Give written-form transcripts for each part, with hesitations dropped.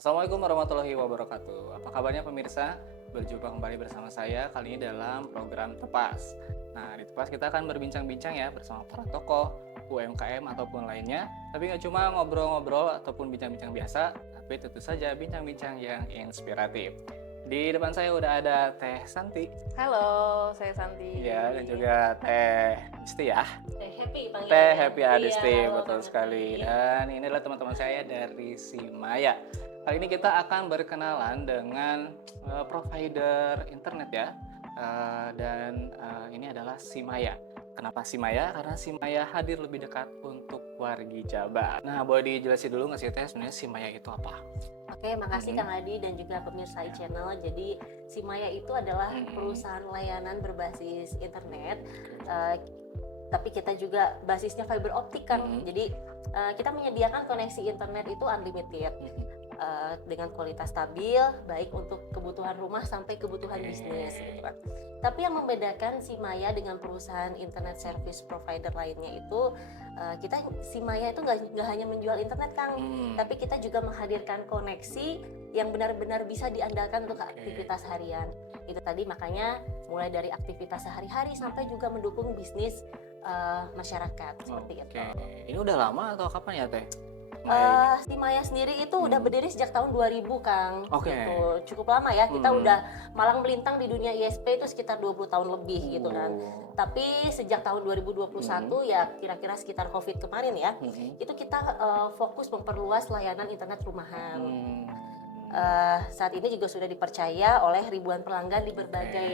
Assalamualaikum warahmatullahi wabarakatuh. Apa kabarnya pemirsa? Berjumpa kembali bersama saya kali ini dalam program Tepas. Nah, di Tepas kita akan berbincang-bincang ya bersama para tokoh, UMKM ataupun lainnya. Tapi nggak cuma ngobrol-ngobrol ataupun bincang-bincang biasa, tapi tentu saja bincang-bincang yang inspiratif. Di depan saya udah ada Teh Santi. Halo, saya Santi. Ya, dan juga Teh Isti ya. Teh Happy panggilnya. Teh Happy Adisti, Iya, halo, betul Kak sekali. Happy. Dan ini adalah teman-teman saya dari Simaya. Kali ini kita akan berkenalan dengan provider internet ya. Ini adalah Simaya. Kenapa Simaya? Karena Simaya hadir lebih dekat untuk wargi Jabar. Nah, boleh dijelasin dulu nggak sih Teh, sebenarnya Simaya itu apa? Oke, makasih Kang Adi dan juga pemirsa iChannel. Jadi Simaya itu adalah perusahaan layanan berbasis internet. Tapi kita juga basisnya fiber optik kan. Jadi kita menyediakan koneksi internet itu unlimited. Dengan kualitas stabil, baik untuk kebutuhan rumah sampai kebutuhan bisnis gitu kan. Tapi yang membedakan Simaya dengan perusahaan internet service provider lainnya itu Simaya itu nggak hanya menjual internet Kang, tapi kita juga menghadirkan koneksi yang benar-benar bisa diandalkan untuk aktivitas harian. Itu tadi makanya mulai dari aktivitas sehari-hari sampai juga mendukung bisnis masyarakat seperti itu. Ini udah lama atau kapan ya Teh? Simaya sendiri itu udah berdiri sejak tahun 2000 Kang. Gitu. Cukup lama ya. Kita udah malang melintang di dunia ISP itu sekitar 20 tahun lebih gitu kan. Tapi sejak tahun 2021 ya kira-kira sekitar Covid kemarin ya, itu kita fokus memperluas layanan internet rumahan. Saat ini juga sudah dipercaya oleh ribuan pelanggan di berbagai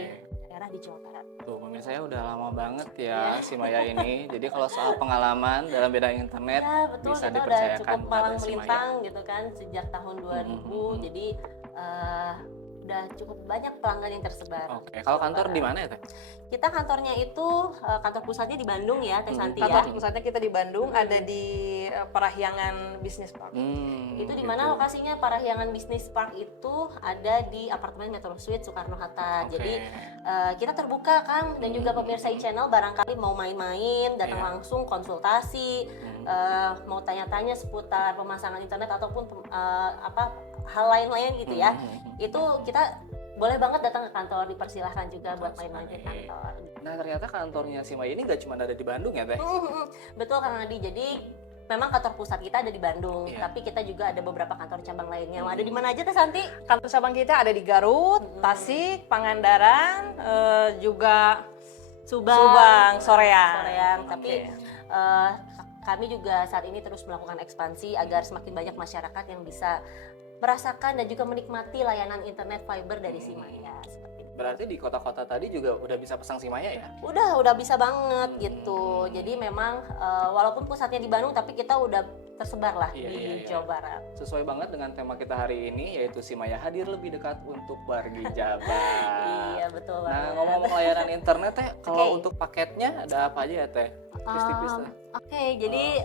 daerah di Jawa Barat. Tuh, pemirsa saya udah lama banget ya Simaya ini. Jadi kalau soal pengalaman dalam bidang internet Ya betul, bisa kita udah dipercayakan cukup malang kepada Simaya. melintang gitu kan sejak tahun 2000. Jadi udah cukup banyak pelanggan yang tersebar. Oke, kalau kantor di mana ya Teh? Kita kantornya itu kantor pusatnya di Bandung ya Teh Santi ya. Kantor pusatnya kita di Bandung, ada di Parahyangan Business Park. Itu di mana lokasinya Parahyangan Business Park itu ada di apartemen Metro Suite Soekarno-Hatta. Jadi kita terbuka Kang dan juga pemirsa iChannel barangkali mau main-main, datang langsung konsultasi, mau tanya-tanya seputar pemasangan internet ataupun hal lain-lain gitu ya. Itu kita boleh banget datang ke kantor, dipersilahkan juga buat main-main ke kantor. Nah, ternyata kantornya Simaya ini nggak cuma ada di Bandung ya Teh? Betul Kang Adi. Jadi memang kantor pusat kita ada di Bandung, tapi kita juga ada beberapa kantor cabang lainnya. Ada di mana aja Teh Santi? Kantor cabang kita ada di Garut, Tasik, Pangandaran, juga Subang, Soreang. Tapi kami juga saat ini terus melakukan ekspansi agar semakin banyak masyarakat yang bisa merasakan dan juga menikmati layanan internet fiber dari Simaya. Berarti di kota-kota tadi juga udah bisa pasang Simaya ya? Udah bisa banget gitu. Jadi memang walaupun pusatnya di Bandung, tapi kita udah tersebar lah di Jawa Barat. Sesuai banget dengan tema kita hari ini, yaitu Simaya hadir lebih dekat untuk wargi Jabar. Iya betul banget. Nah, ngomong-ngomong layanan internet Teh, kalau untuk paketnya ada apa aja ya Teh? Tipis-tipis Teh. Oke, jadi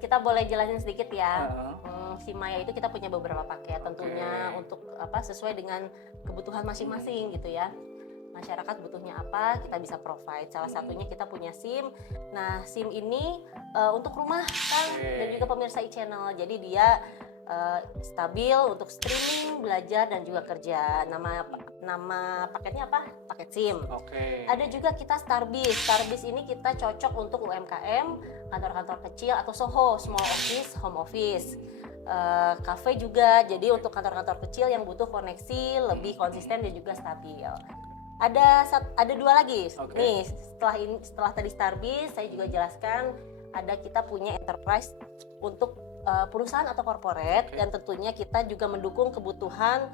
kita boleh jelasin sedikit ya. Simaya itu kita punya beberapa paket tentunya untuk sesuai dengan kebutuhan masing-masing gitu ya. Masyarakat butuhnya apa, kita bisa provide. Salah satunya kita punya SIM. Nah, SIM ini untuk rumah kan dan juga pemirsa iChannel. Jadi dia stabil untuk streaming, belajar dan juga kerja. Nama paketnya apa? Paket SIM. Ada juga kita Starbis. Starbis ini kita cocok untuk UMKM, kantor-kantor kecil atau SOHO, small office, home office. Cafe juga, jadi untuk kantor-kantor kecil yang butuh koneksi lebih konsisten dan juga stabil. Ada dua lagi. Nih, setelah tadi Starbis, saya juga jelaskan kita punya enterprise untuk perusahaan atau corporate dan tentunya kita juga mendukung kebutuhan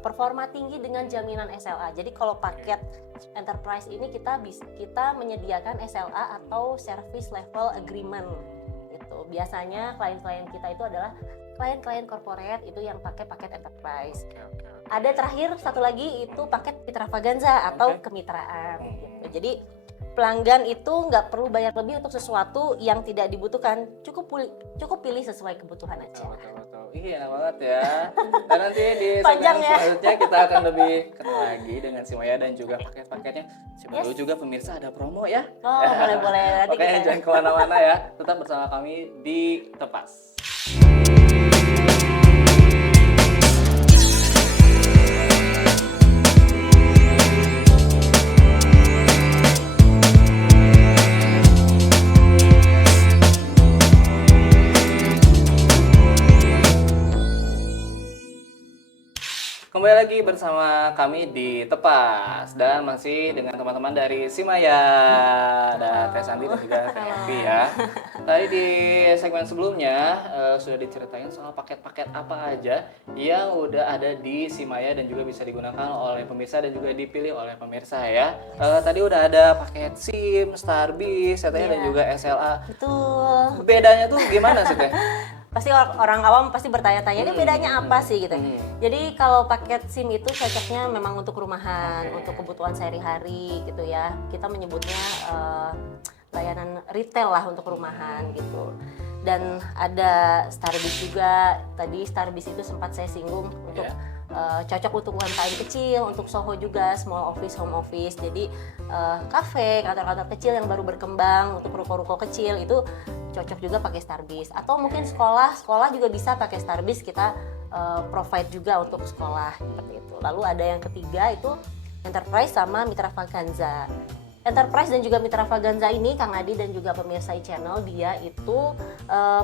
performa tinggi dengan jaminan SLA. Jadi kalau paket enterprise ini kita menyediakan SLA atau service level agreement. Biasanya klien-klien kita itu adalah klien-klien corporate itu yang pakai paket enterprise. Ada terakhir satu lagi itu paket Extravaganza atau kemitraan gitu. Jadi pelanggan itu nggak perlu bayar lebih untuk sesuatu yang tidak dibutuhkan, cukup pilih sesuai kebutuhan aja. Betul. Iya, enak banget ya. Dan nanti di Panjang segmen ya. selanjutnya kita akan lebih kenal lagi dengan Simaya dan juga paket-paketnya. Siapa tahu juga pemirsa ada promo ya. Oh, boleh. Nanti Oke, jangan kemana-mana ya. Tetap bersama kami di Tepas. lagi bersama kami di Tepas dan masih dengan teman-teman dari Simaya. Ada Teh Santi dan juga Teh Evi ya. Tadi di segmen sebelumnya sudah diceritain soal paket-paket apa aja yang udah ada di Simaya dan juga bisa digunakan oleh pemirsa dan juga dipilih oleh pemirsa ya. Tadi udah ada paket SIM, Starbis, dan juga SLA. Betul. Bedanya tuh gimana sih Teh? Pasti orang awam pasti bertanya-tanya, ini bedanya apa sih gitu. Jadi kalau paket SIM itu cocoknya memang untuk rumahan, untuk kebutuhan sehari-hari gitu ya. Kita menyebutnya layanan retail lah untuk rumahan gitu. Dan ada Starbis juga. Tadi Starbis itu sempat saya singgung untuk cocok untuk UMKM kecil, untuk SOHO juga, small office, home office. Jadi kafe, kantor-kantor kecil yang baru berkembang, untuk ruko-ruko kecil itu cocok juga pakai Starbis. Atau mungkin sekolah juga bisa pakai Starbis, kita provide juga untuk sekolah seperti itu. Lalu ada yang ketiga itu Enterprise sama Mitra Vaganza. Enterprise dan juga Mitra Vaganza ini Kang Adi dan juga pemirsa channel, dia itu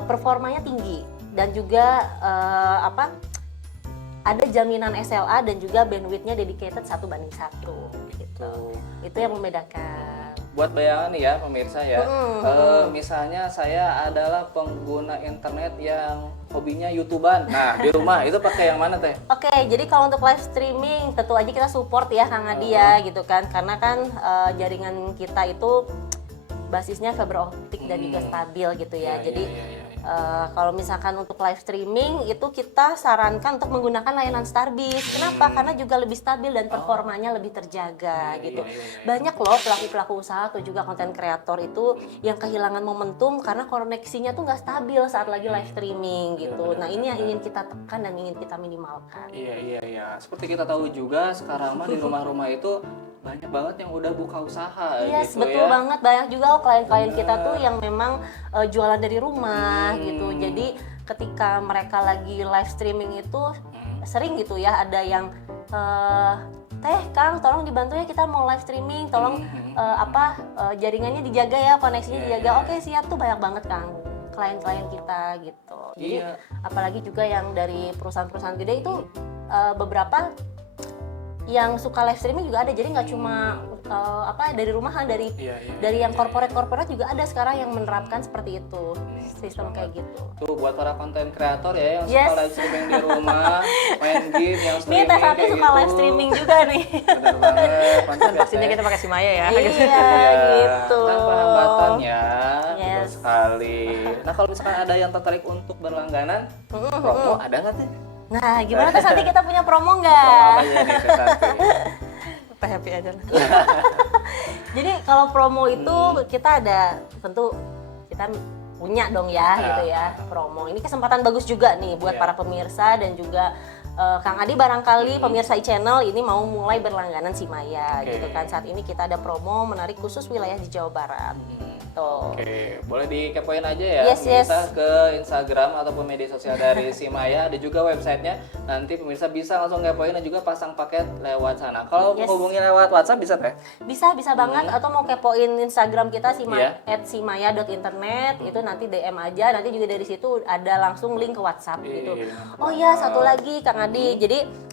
performanya tinggi dan juga ada jaminan SLA dan juga bandwidthnya dedicated 1:1 gitu. Itu yang membedakan. Buat bayangan nih ya pemirsa ya, misalnya saya adalah pengguna internet yang hobinya YouTuber. Nah di rumah itu pakai yang mana Teh? Oke, jadi kalau untuk live streaming tentu aja kita support ya Kang Adi ya gitu kan, karena kan jaringan kita itu basisnya fiber optik dan juga stabil gitu ya. Jadi kalau misalkan untuk live streaming itu kita sarankan untuk menggunakan layanan Starbis. Kenapa? Karena juga lebih stabil dan performanya lebih terjaga gitu. Banyak loh pelaku-pelaku usaha atau juga konten kreator itu yang kehilangan momentum karena koneksinya tuh nggak stabil saat lagi live streaming gitu. Nah ini yang ingin kita tekan dan ingin kita minimalkan. Iya. Seperti kita tahu juga sekarang mah di rumah-rumah itu banyak banget yang udah buka usaha Yes, gitu betul ya. banget. Banyak juga klien-klien kita tuh yang memang jualan dari rumah gitu. Jadi ketika mereka lagi live streaming itu sering gitu ya, ada yang Teh Kang tolong dibantu ya, kita mau live streaming, tolong jaringannya dijaga ya, koneksinya dijaga. Oke siap, tuh banyak banget Kang klien-klien kita gitu. Jadi apalagi juga yang dari perusahaan-perusahaan gede itu beberapa yang suka live streaming juga ada. Jadi nggak cuma dari rumahan, dari yang corporate juga ada sekarang yang menerapkan seperti itu, sistem kayak gitu. Tuh buat para konten kreator ya yang suka live streaming di rumah, main game yang streaming. Ini Teh Santi suka gitu. live streaming juga nih. Benar banget. Mantap ya, Pastinya Teh. kita pakai Simaya ya. Iya gitu. Tanpa hambatan ya. Betul Yes. sekali. Nah kalau misalkan ada yang tertarik untuk berlangganan, promo ada nggak Teh? Nah gimana Teh Santi, kita punya promo Promo nggak? apa ya nih Teh Santi? Kita happy aja lah. Jadi kalau promo itu kita ada, tentu kita punya dong ya gitu ya promo. Ini kesempatan bagus juga nih buat para pemirsa dan juga Kang Adi barangkali pemirsa channel ini mau mulai berlangganan Simaya gitu kan. Saat ini kita ada promo menarik khusus wilayah di Jawa Barat. Tuh. Oke, boleh dikepoin aja ya Yes. pemirsa ke Instagram ataupun media sosial dari Simaya, ada juga websitenya. Nanti pemirsa bisa langsung kepoin dan juga pasang paket lewat sana. Kalau menghubungi lewat WhatsApp bisa Teh? Bisa banget, atau mau kepoin Instagram kita @simaya.internet, itu nanti DM aja, nanti juga dari situ ada langsung link ke WhatsApp gitu. Oh iya, satu lagi Kang Adi. Jadi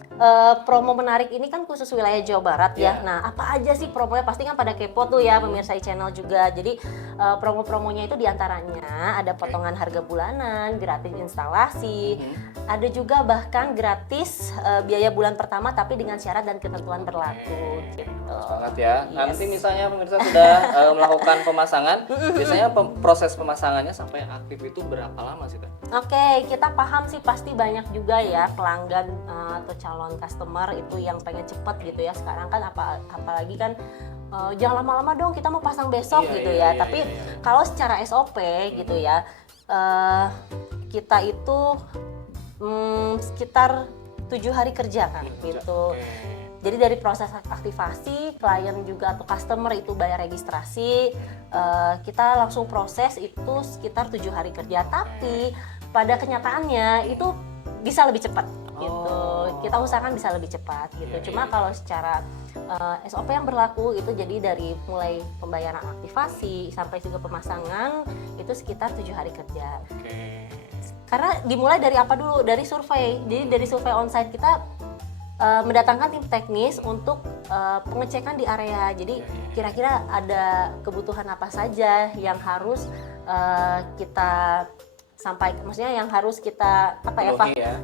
promo menarik ini kan khusus wilayah Jawa Barat ya. Nah, apa aja sih promonya? Pasti kan pada kepo tuh ya pemirsa channel juga. Jadi promo-promonya itu diantaranya ada potongan harga bulanan, gratis instalasi, ada juga bahkan gratis biaya bulan pertama tapi dengan syarat dan ketentuan berlaku gitu. Banget ya. Nanti misalnya pemirsa sudah melakukan pemasangan, biasanya proses pemasangannya sampai aktif itu berapa lama sih Teh? Oke, kita paham sih pasti banyak juga ya pelanggan atau calon customer itu yang pengen cepat gitu ya. Sekarang kan apalagi kan jangan lama-lama dong, kita mau pasang besok gitu ya. Tapi kalau secara SOP gitu ya, kita itu sekitar 7 hari kerja kan gitu. Jadi dari proses aktivasi, klien juga atau customer itu bayar registrasi, kita langsung proses itu sekitar 7 hari kerja. Tapi pada kenyataannya itu bisa lebih cepat gitu. Kita usahakan bisa lebih cepat gitu. Cuma kalau secara SOP yang berlaku itu jadi dari mulai pembayaran aktivasi sampai juga pemasangan itu sekitar 7 hari kerja. Karena dimulai dari apa dulu? Dari survei. Jadi dari survei onsite kita mendatangkan tim teknis untuk pengecekan di area. Jadi kira-kira ada kebutuhan apa saja yang harus kita sampaikan, maksudnya yang harus kita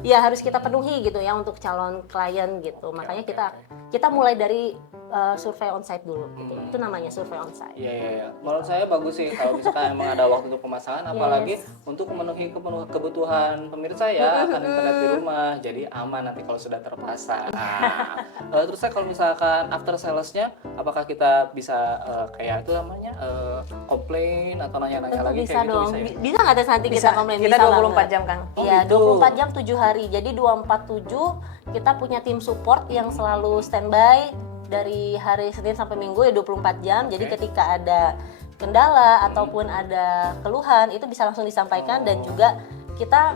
harus kita penuhi gitu ya untuk calon klien gitu. Makanya kita mulai dari survei onsite dulu gitu. Itu namanya survei onsite. Iya. Menurut saya bagus sih kalau misalkan emang ada waktu untuk pemasangan, apalagi untuk memenuhi kebutuhan pemirsa ya akan internet di rumah, jadi aman nanti kalau sudah terpasang. Nah, terus saya kalau misalkan after sales-nya, apakah kita bisa kayak itu namanya komplain atau nanya-nanya lagi Bisa kayak dong. gitu bisa ya? Bisa nggak ada nanti kita komplain? Kita Bisa 24 banget. jam, Kang. Iya, gitu. 24 jam 7 hari. Jadi 247 kita punya tim support yang selalu standby dari hari Senin sampai Minggu ya 24 jam. Jadi ketika ada kendala ataupun ada keluhan itu bisa langsung disampaikan dan juga kita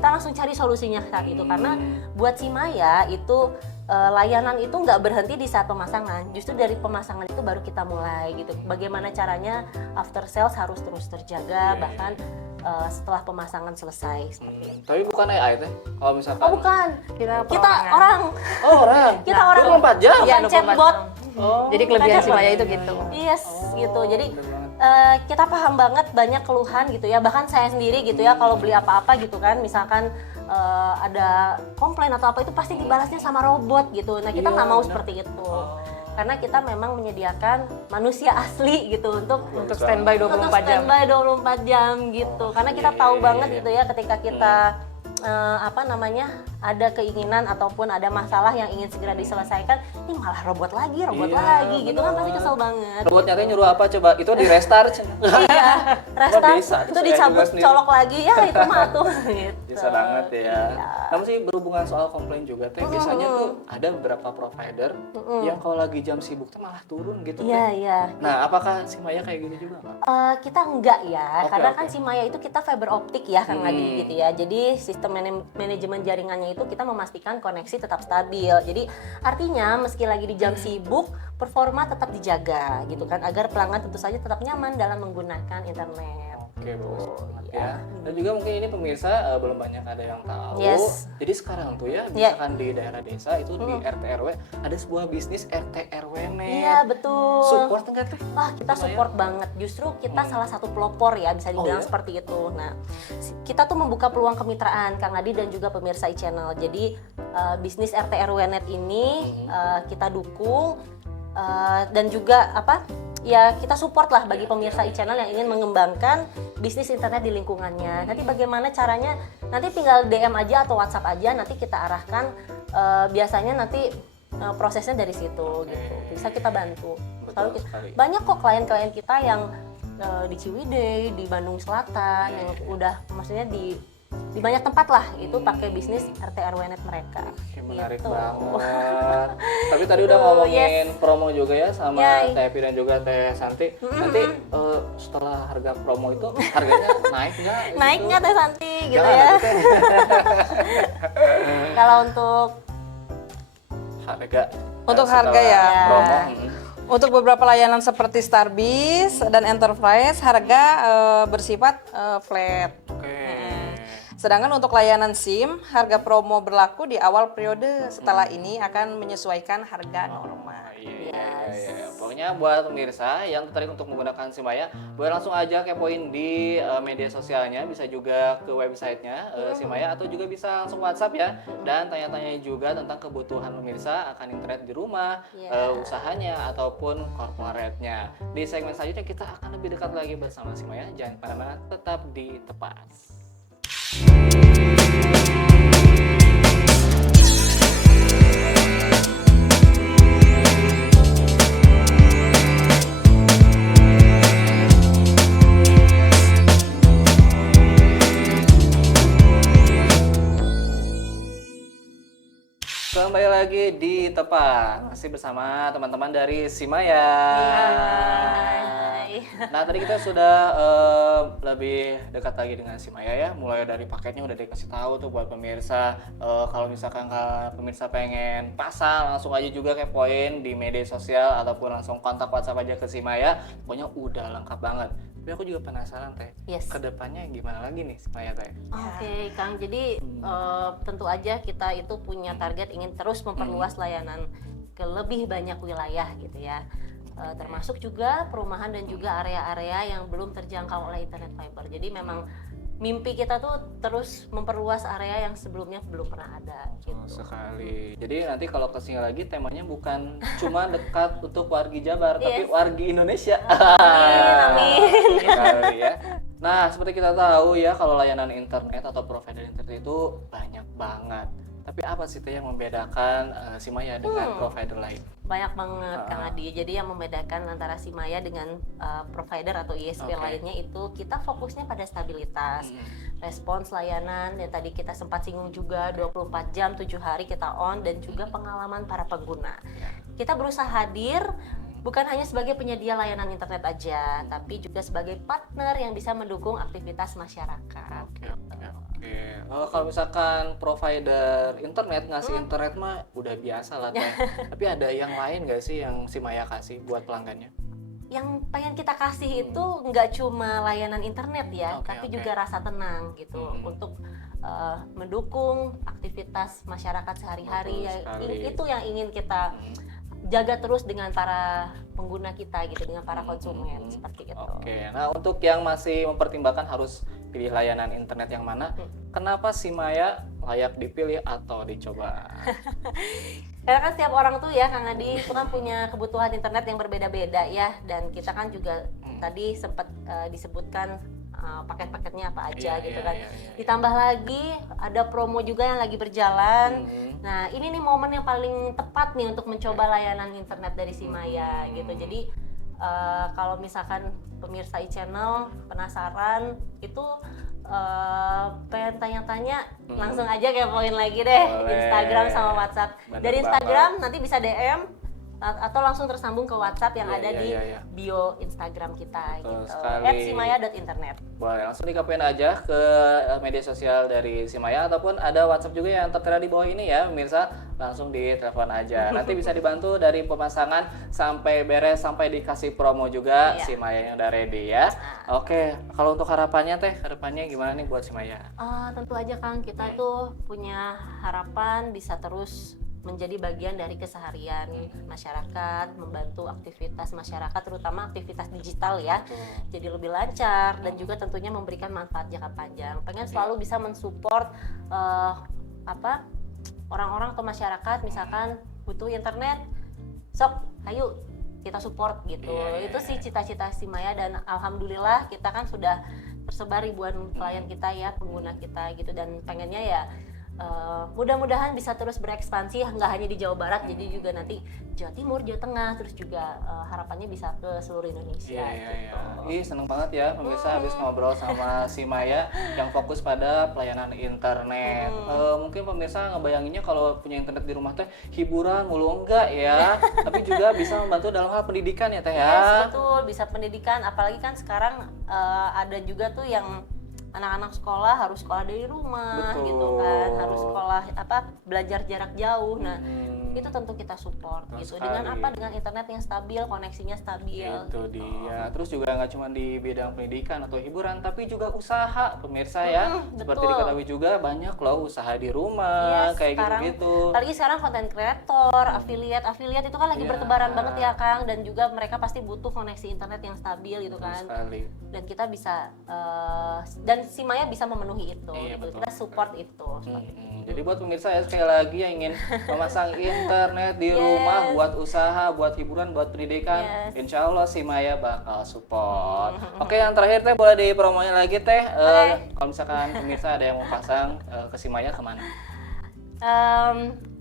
langsung cari solusinya saat itu, karena buat si Maya itu layanan itu nggak berhenti di saat pemasangan, justru dari pemasangan itu baru kita mulai gitu. Bagaimana caranya after sales harus terus terjaga bahkan setelah pemasangan selesai seperti itu. Tapi bukan AI teh. Kalau misalkan Oh bukan, kita orang. Kita orang. 24 jam. Bukan 24 chatbot. jam. Jadi kelebihan si Maya itu gitu. Yes, gitu. Jadi kita paham banget banyak keluhan gitu ya. Bahkan saya sendiri gitu ya kalau beli apa-apa gitu kan, misalkan ada komplain atau apa itu pasti dibalasnya sama robot gitu. Nah kita nggak mau seperti itu. Karena kita memang menyediakan manusia asli gitu untuk standby 24 jam. standby 24 jam gitu. Karena kita tahu banget gitu ya ketika kita ada keinginan ataupun ada masalah yang ingin segera diselesaikan, ini malah robot lagi gitu kan pasti kesel banget. Robot nyatanya nyuruh apa coba? Itu di restart. Iya, restart bisa, itu saya dicabut juga sendiri. colok lagi ya itu mah tuh gitu. Bisa banget ya. Iya. Namun sih berhubungan soal komplain juga teh, biasanya tuh ada beberapa provider yang kalau lagi jam sibuk tuh malah turun gitu Iya, teh. iya. Nah, apakah si Maya kayak gitu juga Mbak? Kita enggak ya, Oke, karena oke. kan si Maya itu kita fiber optik ya Kang Adi gitu ya. Jadi sistem manajemen jaringannya itu kita memastikan koneksi tetap stabil. Jadi artinya meski lagi di jam sibuk, performa tetap dijaga gitu kan, agar pelanggan tentu saja tetap nyaman dalam menggunakan internet. Oke, bagus banget Iya. ya. Dan juga mungkin ini pemirsa belum banyak ada yang tahu. Yes. Jadi sekarang tuh ya, Iya. misalkan di daerah desa itu di RT RW ada sebuah bisnis RT RW Net. Iya betul. Support enggak teh? Wah kita Lumayan. support banget, justru kita salah satu pelopor ya bisa dibilang ya? seperti itu. Nah kita tuh membuka peluang kemitraan Kang Adi dan juga pemirsa e-channel. Jadi bisnis RT RW Net ini kita dukung dan juga ya kita support lah bagi pemirsa e-channel yang ingin mengembangkan bisnis internet di lingkungannya. Nanti bagaimana caranya? Nanti tinggal DM aja atau WhatsApp aja, nanti kita arahkan. Biasanya nanti prosesnya dari situ gitu. Bisa kita bantu. Lalu sekali. banyak kok klien-klien kita yang di Ciwidey, di Bandung Selatan yang udah maksudnya di banyak tempat lah itu pakai bisnis RT RW Net mereka. Oke, menarik Gitu. banget. Tapi tadi udah ngomongin promo juga ya sama Yay. Teh Epi dan juga Teh Santi. Nanti setelah harga promo itu harganya naik nggak? Naik nggak Teh Santi gitu Jangan, ya? Teh. Kalau untuk Harga. Untuk setelah harga ya. Promo. Untuk beberapa layanan seperti Starbis dan Enterprise, harga bersifat flat. Oke. Sedangkan untuk layanan SIM, harga promo berlaku di awal periode. Setelah ini akan menyesuaikan harga normal. Iya. Pokoknya buat pemirsa yang tertarik untuk menggunakan SIM Maya, boleh langsung aja kepoin di media sosialnya, bisa juga ke websitenya SIM Maya atau juga bisa langsung WhatsApp ya, dan tanya-tanya juga tentang kebutuhan pemirsa akan internet di rumah, usahanya ataupun korporatnya. Di segmen selanjutnya kita akan lebih dekat lagi bersama SIM Maya. Jangan kemana-mana, tetap di Tepas. Kembali lagi di Tepat, masih bersama teman-teman dari Simaya. Hai. Nah tadi kita sudah lebih dekat lagi dengan Simaya ya, mulai dari paketnya udah dikasih tahu tuh buat pemirsa. Kalau misalkan pemirsa pengen pasang, langsung aja juga kepoin di media sosial ataupun langsung kontak WhatsApp aja ke Simaya. Pokoknya udah lengkap banget. Tapi aku juga penasaran Teh, Yes. kedepannya gimana lagi nih supaya Teh? Oke, Kang. Jadi tentu aja kita itu punya target ingin terus memperluas layanan ke lebih banyak wilayah gitu ya. Termasuk juga perumahan dan juga area-area yang belum terjangkau oleh internet fiber. Jadi memang mimpi kita tuh terus memperluas area yang sebelumnya belum pernah ada gitu. Sekali. Jadi nanti kalau kesini lagi temanya bukan cuma dekat untuk wargi Jabar, tapi Yes. wargi Indonesia. Amin. Sekali ya. Nah, seperti kita tahu ya, kalau layanan internet atau provider internet itu banyak banget. Tapi apa sih Teh yang membedakan Simaya dengan provider lain? Banyak banget Kang Adi. Jadi yang membedakan antara Simaya dengan provider atau ISP lainnya itu kita fokusnya pada stabilitas, respons layanan yang tadi kita sempat singgung juga 24 jam 7 hari kita on, dan juga pengalaman para pengguna. Kita berusaha hadir bukan hanya sebagai penyedia layanan internet aja, tapi juga sebagai partner yang bisa mendukung aktivitas masyarakat. Oke. Kalau misalkan provider internet ngasih internet mah udah biasa lah Teh. Tapi ada yang lain nggak sih yang Simaya kasih buat pelanggannya? Yang pengen kita kasih itu nggak cuma layanan internet ya, tapi juga rasa tenang gitu untuk mendukung aktivitas masyarakat sehari-hari. Itu yang ingin kita jaga terus dengan para pengguna kita gitu, dengan para konsumen seperti itu. Oke, nah untuk yang masih mempertimbangkan harus pilih layanan internet yang mana, kenapa Simaya layak dipilih atau dicoba? Karena kan setiap orang tuh ya Kang Adi itu kan punya kebutuhan internet yang berbeda-beda ya, dan kita kan juga tadi sempat disebutkan paket-paketnya apa aja gitu kan. Ditambah lagi ada promo juga yang lagi berjalan. Nah ini nih momen yang paling tepat nih untuk mencoba layanan internet dari Simaya gitu. Jadi kalau misalkan pemirsa e-channel penasaran itu pengen tanya-tanya langsung aja kepoin lagi deh. Boleh. Instagram sama WhatsApp. Bener Dari banget. Instagram nanti bisa DM atau langsung tersambung ke WhatsApp yang ada di iya. bio Instagram kita Betul gitu. sekali. @simaya.internet. Boleh langsung dikapain aja ke media sosial dari Simaya, ataupun ada WhatsApp juga yang tertera di bawah ini ya pemirsa, langsung ditelepon aja. Nanti bisa dibantu dari pemasangan sampai beres, sampai dikasih promo juga. Iya. Simaya udah ready ya. Oke, kalau untuk harapannya Teh, harapannya gimana nih buat Simaya? Tentu aja Kang, kita itu punya harapan bisa terus menjadi bagian dari keseharian masyarakat, membantu aktivitas masyarakat, terutama aktivitas digital ya, jadi lebih lancar dan juga tentunya memberikan manfaat jangka panjang. Pengen selalu bisa mensupport orang-orang atau masyarakat, misalkan butuh internet, sok, ayo kita support gitu. Itu sih cita-cita Simaya, dan alhamdulillah kita kan sudah tersebar ribuan klien kita ya, pengguna kita gitu, dan pengennya ya mudah-mudahan bisa terus berekspansi nggak hanya di Jawa Barat, jadi juga nanti Jawa Timur, Jawa Tengah, terus juga harapannya bisa ke seluruh Indonesia. Ih, seneng banget ya pemirsa habis ngobrol sama Simaya yang fokus pada pelayanan internet. Mungkin pemirsa ngebayanginnya kalau punya internet di rumah Teh hiburan mulu, enggak ya, tapi juga bisa membantu dalam hal pendidikan ya Teh ya. Yes, betul, bisa pendidikan, apalagi kan sekarang ada juga tuh yang anak-anak sekolah harus sekolah dari rumah. Betul. Gitu kan, harus sekolah belajar jarak jauh. Nah itu tentu kita support Betul gitu. sekali. Dengan apa? Dengan internet yang stabil, koneksinya stabil. Itu dia. Terus juga nggak cuma di bidang pendidikan atau hiburan, tapi juga usaha pemirsa ya. Seperti betul. diketahui juga banyak loh usaha di rumah Yes, kayak sekarang, gitu-gitu. apalagi sekarang konten kreator, affiliate itu kan lagi Iya. bertebaran banget ya Kang, dan juga mereka pasti butuh koneksi internet yang stabil gitu Betul kan. sekali. Dan kita bisa dan Simaya bisa memenuhi itu Iya, gitu. betul. Kita support itu. Jadi buat pemirsa ya, sekali lagi yang ingin memasang internet di rumah buat usaha, buat hiburan, buat pendidikan, Yes. insya Allah Simaya bakal support. Oke, yang terakhir Teh boleh dipromoin lagi Teh. Kalau misalkan pemirsa ada yang mau pasang ke Simaya kemana?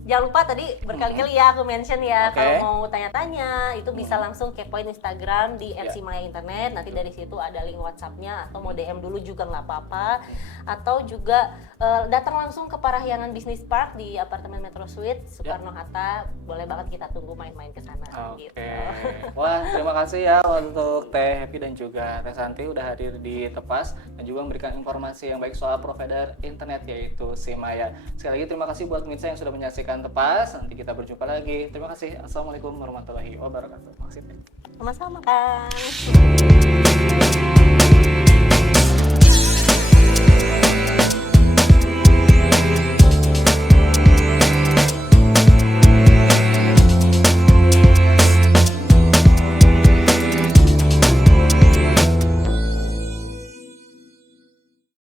Jangan lupa tadi berkali-kali ya aku mention ya, Oke. kalau mau tanya-tanya itu bisa langsung kepoin Instagram di @simaya_internet. Nanti dari situ ada link WhatsApp-nya, atau mau DM dulu juga nggak apa-apa. Atau juga datang langsung ke Parahyangan Business Park di apartemen Metro Suite Soekarno Hatta. Boleh banget kita tunggu main-main ke sana Oke. gitu. Wah, terima kasih ya untuk Teh Happy dan juga Teh Santi udah hadir di Tepas dan juga memberikan informasi yang baik soal provider internet yaitu Simaya. Sekali lagi terima kasih buat pemirsa yang sudah menyaksikan Tepas. Nanti kita berjumpa lagi. Terima kasih. Assalamualaikum warahmatullahi wabarakatuh. Makasih Teh. Sama-sama Kang.